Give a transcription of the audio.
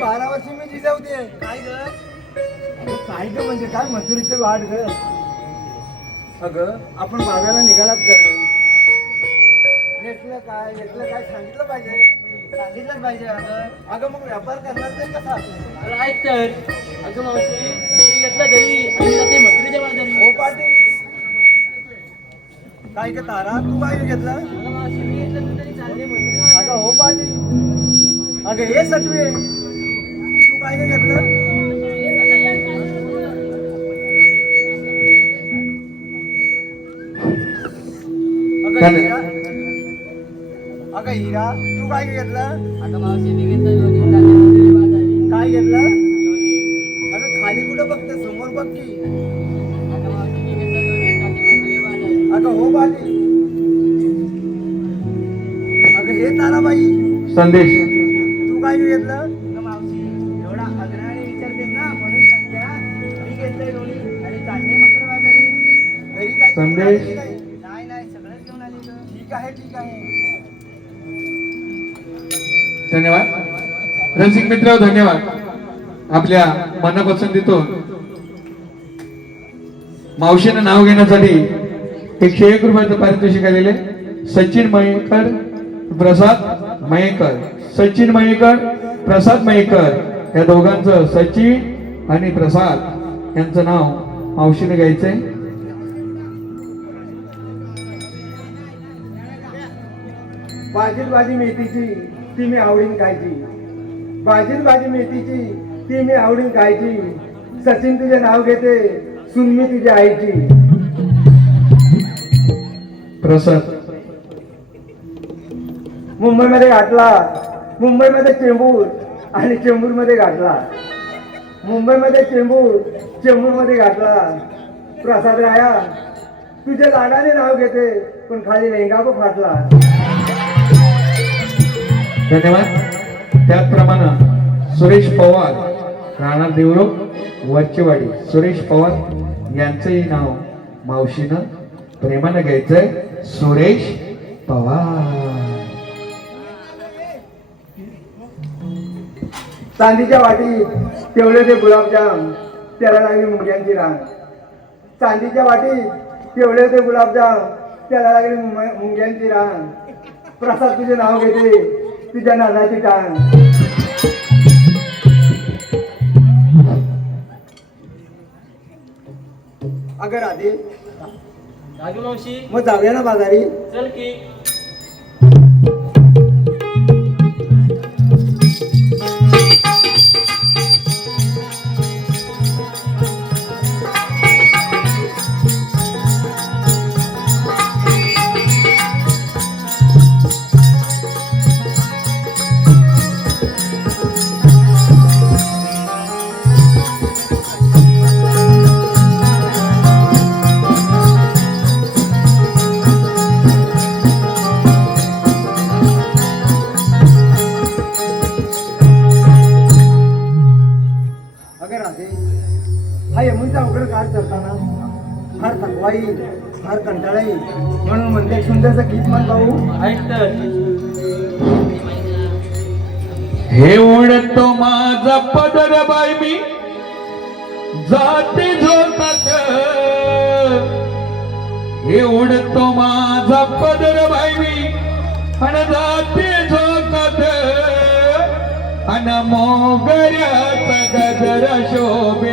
बारा वर्षी मी जिजावते काय ग? काय ग म्हणजे? काय मजुरीचं वाट ग? अगं आपण बाजारला निघालात कर घेतलं काय? घेतलं काय? सांगितलं पाहिजे. सांगितलंच पाहिजे अगं. अगं मग व्यापार करणार ते कसा? अरे ऐक तर. अगं मावशी मी घेतला आणि जाते बाजारी. हो पाटील. काय ग तारा? तू काय घेतलं? मावशी मी घेतलं तू तरी चालले मकरी अगं हो पाटील. अगं हे सटवे ग घेतलं अगं. हिरा. अगं हिरा तू काय घेतलं? अगं मावशी मी घेतलं दोन्ही बाजारी काय घेतलं? अगं खाली कुठं बघते? समोर बघ की. अगं मावशी मी घेतलं दोन्ही चालले मकरी बाजारी अगं हो पाटील अगं हे ताराबाई. संदेश. तू काय घेतलं? आहे धन्यवाद. रसिक मित्र धन्यवाद. आपल्या मनपसंतीतून. मावशीनं नाव घेण्यासाठी एकशे एक रुपयाचं पारितोषिक आलेले सचिन मयेकर प्रसाद मयेकर. सचिन मयेकर प्रसाद मयेकर. या दोघांचं सचिन आणि प्रसाद यांचं नाव मावशीने घ्यायचंय. भाजीत भाजी मेथीची ती मी आवडीन खायची. भाजीत भाजी मेथीची ती मी आवडीन खायची. सचिन तुझे नाव घेते सुनमी तुझ्या आईची. प्रसाद. मुंबईमध्ये घातला मुंबईमध्ये चेंबूर आणि चेंबूरमध्ये घातला मुंबईमध्ये चेंबूर चेंबूरमध्ये घातला प्रसाद राया तुझ्या लाडाने नाव घेते पण खाली लेंगा पण फाटला. धन्यवाद. त्याचप्रमाणे सुरेश पवार राणा देवरुख वरचेवाडी. सुरेश पवार यांचंही नाव मावशीनं प्रेमानं घ्यायचंय. सुरेश पवार. चांदीच्या वाटी तेवढे ते गुलाबजाम त्याला लागली मुंग्यांची रांग चांदीच्या वाटी तेवढे ते गुलाबजाम त्याला लागली मुंग्यांची रांग प्रसाद तुझे नाव घेते तुझ्या नानाची टांग अगं राधे. अगं मावशी. मग जाऊया ना बाजारी. चल की. हा यमुनचा उघड काळ करताना फार थकवाई फार कंटाळाई. म्हणून म्हणते सुंदरचं गीत म्हण भाऊ ऐक हे उडतो माझा पदर बाय मी. जाते झोतात. हे उडतो माझा पदर बाय मी. आणि जाते झोतात. अन मोगऱ्याचा गजर शोभे.